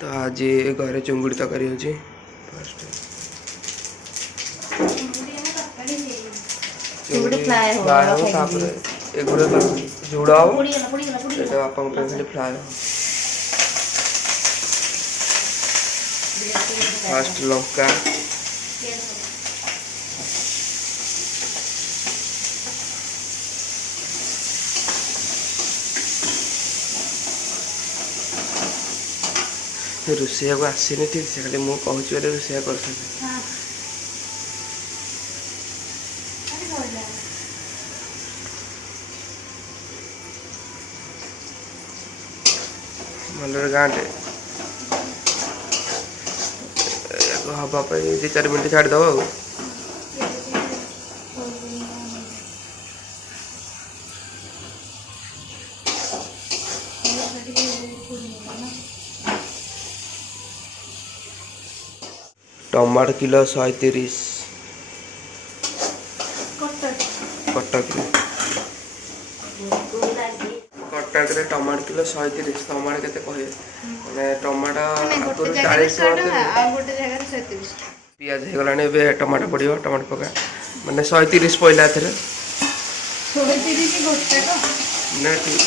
तो आज घरे चुंगुड़ी तरकारी होची फर्स्ट चुंगुड़ी फ्राई हो तापर एगुड़ा तो जुड़ा हो एटा बापा को खाली फ्राई हो फर्स्ट लंका रोषे को आसनी ठीक से खाली मुझे कहूँ रोषे कर भलर गाँटे हवापाई 2-4 मिनट छाड़देव आ टमाटर किलो 130 कटक रे टमाटर किलो 130 टमाटर केते कहे माने टमाटर 40 पियाज हो गलाने बे टमाटर पड़ियो टमाटर पका माने 130 पइला एथरे 130 गोटे को ना ठीक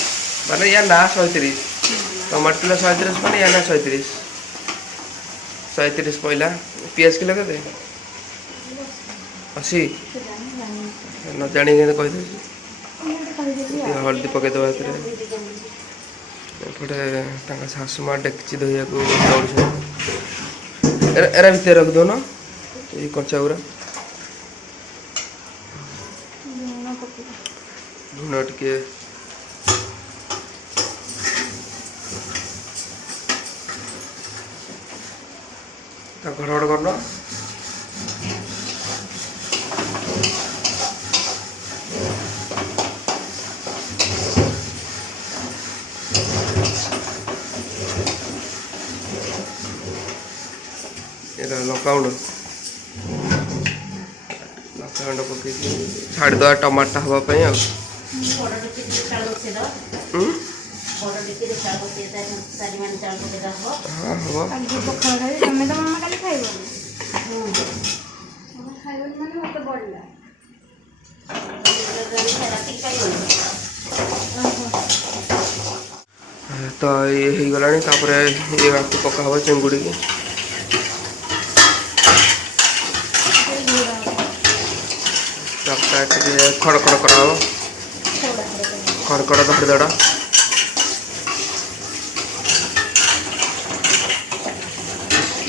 माने या ना 130 टमाटर किलो 130 माने या ना 130 पइला पियाज किलो केते 80 न जानी के कहि दे हल्दी पके दवा एथरे एपटे तांका सासु माँ डेक्ची धोइया को दौड़ एरा भितर रख दो ना ये कच्चा गुरा लुण टिके घड़घड़ करना लंका गुंड पकई छाड़द टमाटा हाँपाई आ तो ये हो गला ये पका हम चिंगुड़ी की खड़खड़ करा खड़खड़ धड़धड़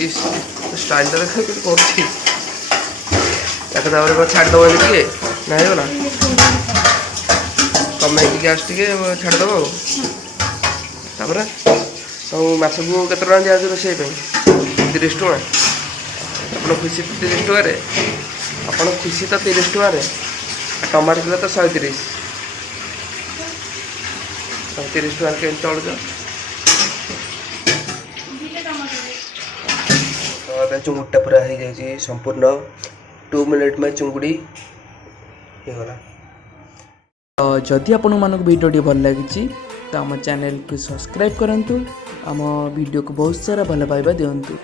इस स्टाइल तो देखा कि कर छाड़देव टे ना होगा कमे गैस टे छाड़देव तापर तुम मसक के दिया रोषे 30 टଙ୍କା आप खुशी 30 टଙ୍କା आप खुशी तो 30 टଙ୍କା टमाटर किलो तो 130 टଙ୍କା के चलुच तो चुंगुड़ा पूरा हो जाए संपूर्ण 2 मिनट में चुंगुड़ी होगला। तो जदि आपण मानक वीडियो भल लगी तो आम चैनल को सब्सक्राइब करंतु आम वीडियो को बहुत सारा भल पाइबा दिंतु।